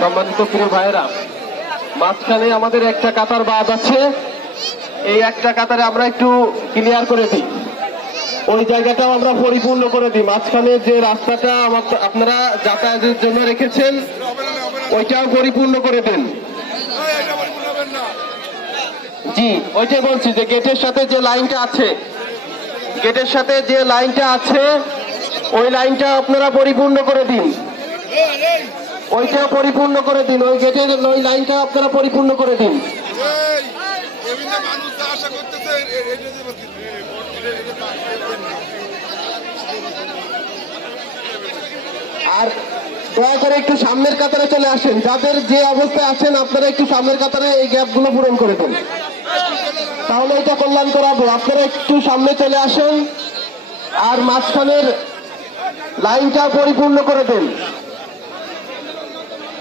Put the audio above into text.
সম্মানিত প্রিয় ভাইয়েরা, মাঝখানে আমাদের একটা কাতার বাদ আছে, এই একটা কাতারে আমরা একটু ক্লিয়ার করে দিই, ওই জায়গাটাও আমরা পরিপূর্ণ করে দিই। মাঝখানে যে রাস্তাটা আপনারা যাতায়াতের জন্য রেখেছেন ওইটাও পরিপূর্ণ করে দেন। জি, ওইটাই বলছি যে গেটের সাথে যে লাইনটা আছে, গেটের সাথে যে লাইনটা আছে ওই লাইনটা আপনারা পরিপূর্ণ করে দিন, ওইটা পরিপূর্ণ করে দিন, ওই গেটের ওই লাইনটা আপনারা পরিপূর্ণ করে দিন। আর দয়া করে একটু সামনের কাতারে চলে আসেন, যাদের যে অবস্থায় আছেন আপনারা একটু সামনের কাতারে এই গ্যাপগুলো পূরণ করে দেন, তাহলে এটা কল্যাণ করাবো। আপনারা একটু সামনে চলে আসেন আর মাঝখানের লাইনটা পরিপূর্ণ করে দেন।